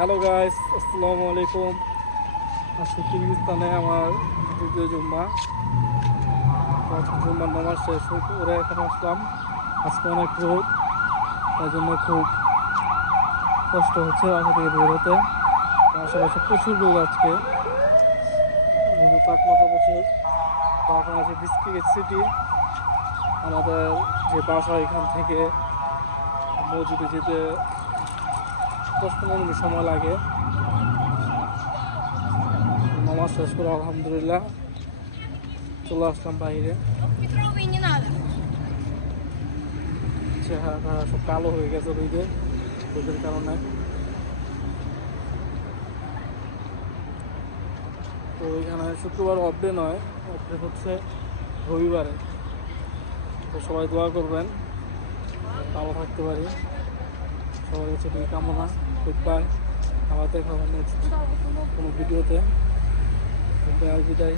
Hello guys আসসালামু আলাইকুম আজকে কিরগিস্তানে আমার দ্বিতীয় জুম্মা জুম্মার নামাজ শেষ করে এখানে আসলাম আজকে অনেক রোদ তাই জন্য খুব কষ্ট হচ্ছে বাসা থেকে বের হতে আশেপাশে প্রচুর রোদ আজকে তাপমাত্রা প্রচুর এখন আছে বিস্কিট সিটি আমাদের যে বাসা এখান থেকে মসজিদে যেতে দশ পনেরো মিনিট সময় লাগে। নামাজ শেষ করে আলহামদুলিল্লাহ চলে আসলাম বাইরে। চেহারা সব কালো হয়ে গেছে রোদের রোদের কারণে। তো এখানে শুক্রবার অফডে নয় অফডে হচ্ছে রবিবারে। তো সবাই দোয়া করবেন, ভালো থাকতে পারি। সবার হচ্ছে দুই কামনা গুড আবার দেখা হবে নেক্সট কোনো ভিডিওতে। বিদায়।